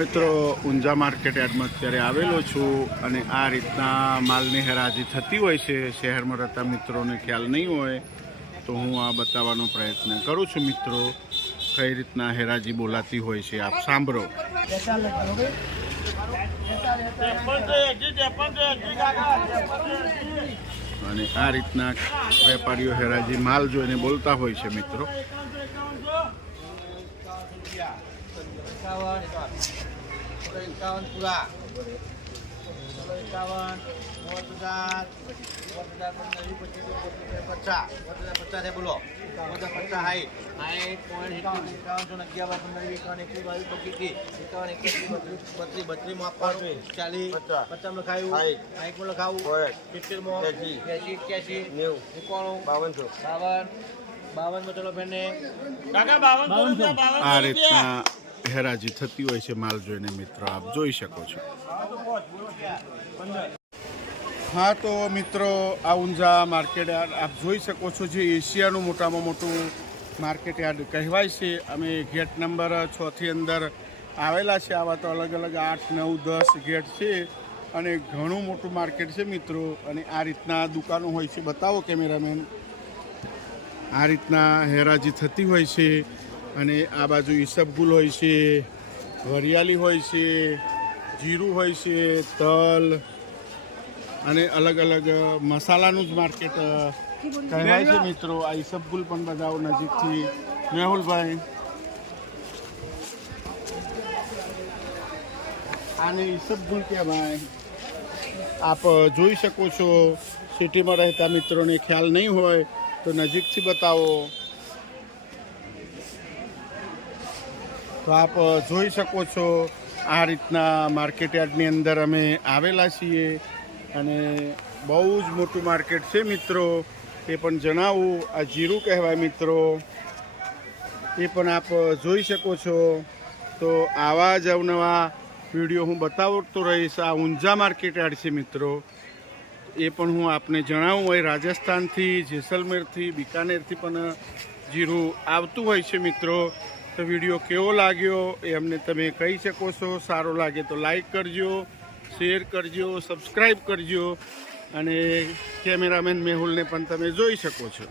મિત્રો, ઊંઝા માર્કેટ યાર્ડમાં અત્યારે આવેલો છું અને આ રીતના માલની હરાજી થતી હોય છે, શહેરમાં રહેતા મિત્રોને ખ્યાલ નહીં હોય, તો હું આ બતાવવાનો પ્રયત્ન કરું છું. મિત્રો, કઈ રીતના હેરાજી બોલાતી હોય છે, આપ સાંભળો. અને આ રીતના વેપારીઓ હેરાજી માલ જોઈને બોલતા હોય છે, મિત્રો. એકાવન પૂરા. ચલો એકાવન મોટ હજાર મોટ હજાર પંદર પચીસ. પચાસ મોટ હજાર પચાસ છે બોલો. મોટ હજાર પચાસ હાઈટ હાઈટ પોઈન્ટ સિત્તેર એકાવન ચોને અગિયાર પંદર એકાવન એકવીસ બાવીસ પચીસ એકાવન એકવીસ બત્રીસ બત્રીસ બત્રીસમાં આપવાનું ચાલીસ. પચાસ. લખાયું. હાઈટમાં લખાવું. સિત્તેરમાં. એસી. એક્યાસી. નેવું. એકાણું. બાવનસો બાવન. બાવનમાં ચલો બેને આ રીતના હેરાજી થતી હોય છે માલ જોઈને મિત્રો, આપ જોઈ શકો છો. હા તો મિત્રો, આ ઊંઝા માર્કેટ યાર્ડ આપ જોઈ શકો છો જે એશિયાનું મોટામાં મોટું માર્કેટ યાર્ડ કહેવાય છે. અમે ગેટ નંબર છથી અંદર આવેલા છે. આવા તો અલગ અલગ આઠ, નવ, દસ ગેટ છે અને ઘણું મોટું માર્કેટ છે મિત્રો. અને આ રીતના દુકાનો હોય છે. બતાવો કેમેરામેન. આ રીતના હેરાજી થતી હોય છે. અને આ બાજુ ઈસબગુલ હોય છે, વરિયાળી હોય છે, જીરું હોય છે, તલ અને અલગ અલગ મસાલાનું જ માર્કેટ કહેવાય છે મિત્રો. આ ઈસબગુલ પણ બતાવો નજીકથી. મેહુલભાઈ. આને ઈસબગુલ ભાઈ? આપ જોઈ શકો છો. સિટીમાં રહેતા મિત્રોને ખ્યાલ નહીં હોય તો નજીકથી બતાવો. તો આપ જોઈ શકો છો આ રીતના માર્કેટ યાર્ડની અંદર અમે આવેલા છીએ અને બહુ જ મોટું માર્કેટ છે મિત્રો. એ પણ જણાવું, આ જીરું કહેવાય મિત્રો. એ પણ આપ જોઈ શકો છો. તો આવા જ અવનવા વીડિયો હું બતાવતો રહીશ. આ ઊંઝા માર્કેટયાર્ડ છે મિત્રો. એ પણ હું આપને જણાવું હોય રાજસ્થાનથી, જેસલમેરથી, બિકાનેરથી પણ જીરું આવતું હોય છે મિત્રો. તો વીડિયો કેવો લાગ્યો એ અમને તમે કહી શકો છો. સારો લાગે તો લાઈક કરજો, શેર કરજો સબસ્ક્રાઈબ કરજો અને કેમેરામેન મેહુલને પણ તમે જોઈ શકો છો.